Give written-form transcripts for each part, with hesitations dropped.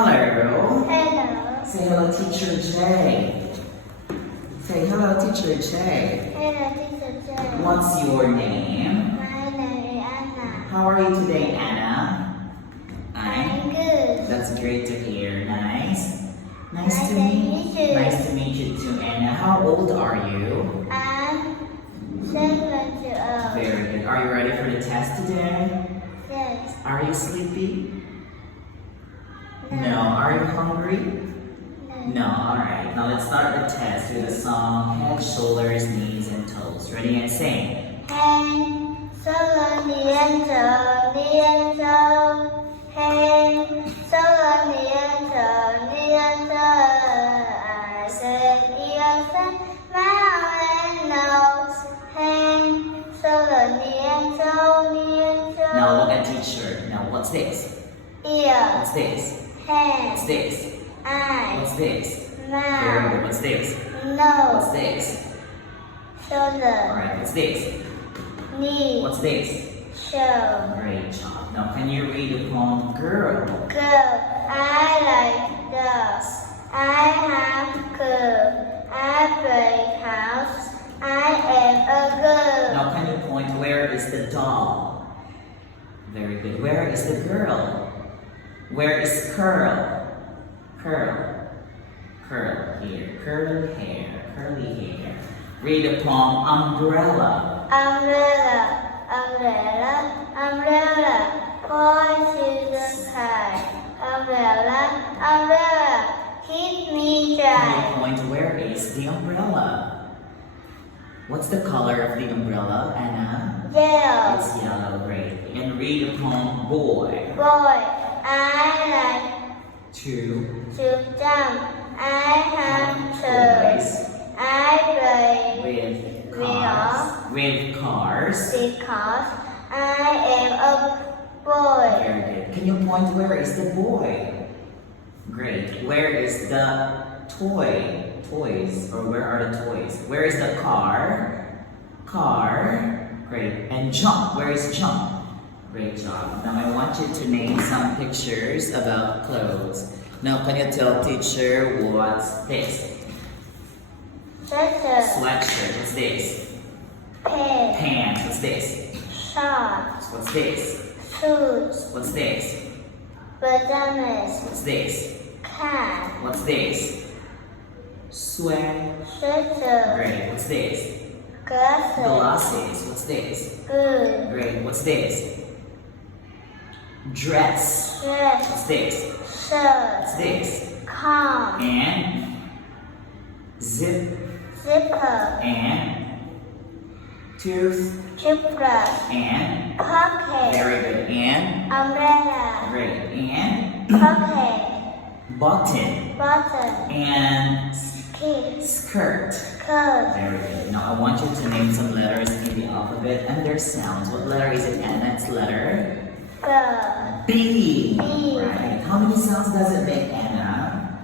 Hello. Hello. Say hello, Teacher Jay. Say hello, Teacher Jay. Hello, Teacher Jay. What's your name? My name is Anna. How are you today, Anna? I'm good. That's great to hear. Nice. Nice to meet you. Nice to meet you too, Anna. How old are you? I'm 7 years old. Very good. Are you ready for the test today? Yes. Are you sleepy? No. Are you hungry? No. Alright. Now let's start the test with a song. Head, shoulders, knees, and toes. Ready and sing. Hand, solo, niento, niento. Hand, solo, niento, niento. I said, you said, mouth and nose. Hand, solo, niento, niento. Now look at teacher. Now what's this? Ear, What's this? hand, What's this? eye, What's this? Very mouth, good. What's this? nose, What's this? shoulder, Alright, what's this? knee, What's this? show. Great job. Now can you read the poem Girl? Girl, I like dogs. I have curl. I play house. I am a girl. Now can you point where is the doll? Very good. Where is the girl? Where is curl? Curl. Curl here. Curly hair. Curly hair. Read the poem Umbrella. Umbrella, umbrella, umbrella. Point to the sky. Umbrella, umbrella. Keep me Can dry. you point where is the umbrella? What's the color of the umbrella, Anna? Yellow. It's yellow, great. And read the poem Boy. Boy, I Two like to jump. I have toys. boys I with play cars. With cars. because I am a boy. Very good. Can you point where is the boy? Great. Where is the toy? Toys. Or where are the toys? Where is the car? Car. Great. And jump. Where is jump? Great job. Now I want you to name some pictures about clothes. Now can you tell teacher what's this? Sweater, Sweatshirt. What's this? pen, Pants. What's this? shorts, What's this? shoes, What's this? pajamas, What's this? cap, What's this? Sweat. sweater, Great. What's this? glasses, Glasses. What's this? good, Great. What's this? Dress. dress, What's this? shirt, What's this? comb, And zip zipper, and tooth toothbrush, and pocket, very good and umbrella, great and pocket, button button, and key, skirt. coat, Very good. Now I want you to name some letters in the alphabet and their sounds. What letter is it, Anna? It's letter girl, B. B. Right. How many sounds does it make, Anna?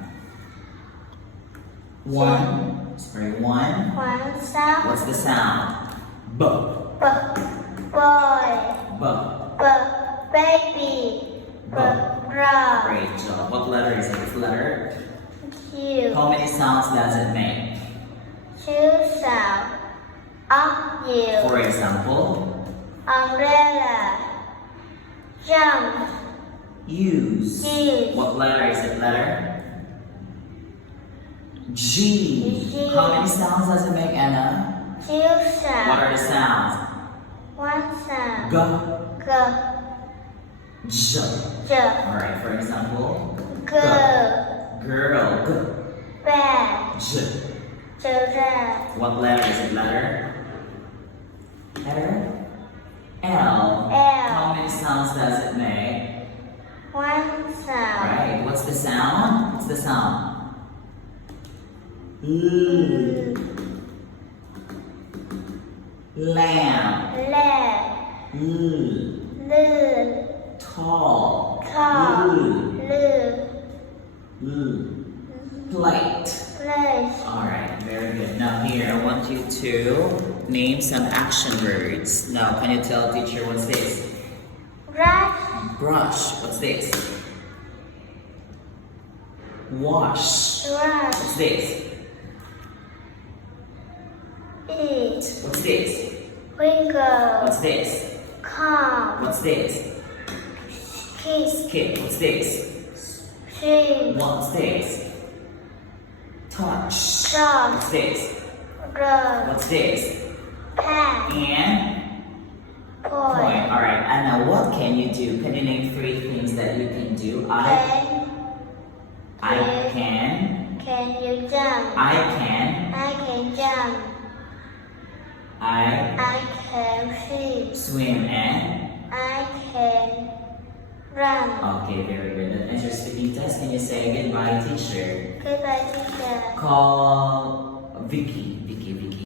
One. Sorry, one. one sound, What's the sound? B. boy, B. baby, bra, Great job. What letter is it? It's letter. Q, How many sounds does it make? two sound, up you, For example, umbrella, jump, use. Use. What letter is it? Letter G. G. How many sounds does it make, Anna? two What sound, are the sounds? one sound, G. go, J. j, Alright, for example, go, girl. G. bag, J. children, What letter is it? Letter? Letter? L. L. How many sounds does it make? one sound, Right. What's the sound? What's the sound? L. Lamb. leg, L. lu, Tall. tall, L. lu, L. Plate. place, Alright, very good. Now here, I want you to name some action words. Now, can you tell teacher what's this? brush, Brush. What's this? Wash. Rush. What's this? Eat. What's this? Twinkle. What's this? Come. What's this? Kiss. Kick. What's this? Swim. What's this? Touch. Shop. What's this? Rub. What's this? Pat. And point. Point. Alright, and now what can you do? Can you name 3 things that you can do? I can. Can you jump? I can. I can jump. I can swim. swim and. I can run. Okay, very good. And your speaking test, can you say goodbye, teacher? Goodbye, teacher. Call Vicky. Vicky.